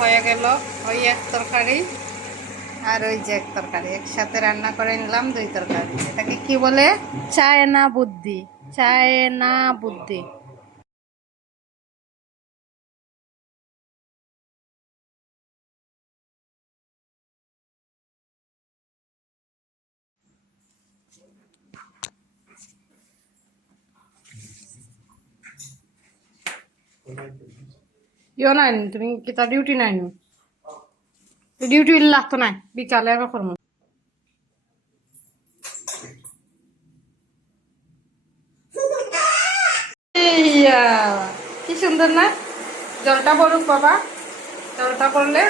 হয়ে গেল, ওই এক তরকারি আর ওই যে এক তরকারি। একসাথে রান্না করে নিলাম দুই তরকারি। এটাকে কি বলে? চায় না বুদ্ধি, চায় না বুদ্ধি। ইয়ো নাই তুমি কি তার ডিউটি নাই ডিউটি লাগতো নাই বিকালে আমি করব কি সুন্দর না? জলটা পড়ুক বাবা, জলটা পড়লে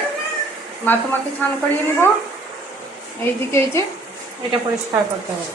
মা তোমাকে স্নান করিয়ে নিব। এইদিকে এই যে, এটা পরিষ্কার করতে হবে।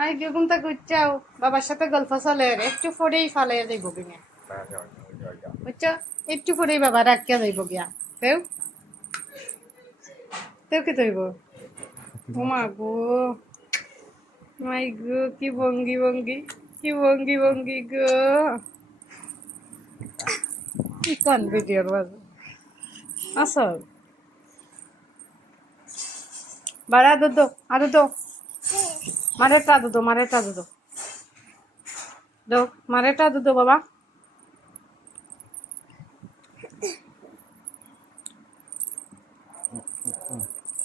আই বেগুন তা গুচ্ছাও বাবার সাথে গল্প চলে, একটু পরেই ফালে যাইব কিনে বুঝছ? একটু পরেই বাবা রাখিয়া যাইব গিয়া তেও? তেও কি তৈব? ওমা গো। মাই গো, কি ভঙ্গি ভঙ্গি কি ভঙ্গি ভঙ্গি গো। কি কোন ভিডিওর বাজে। আসল। বাড়া দুধ আরও দো। মারেটা দুধ মারেটা দুধ মারেটা দুধ বাবা।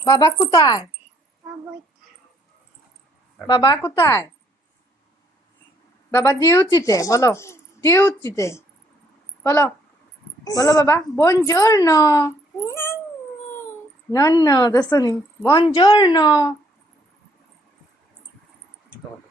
বাবা কোথায়? বাবা কোথায়? বাবা ডিউটিতে বলো। ডিউটিতে। বলো। বলো বাবা buongiorno nonno adesso ni Добре.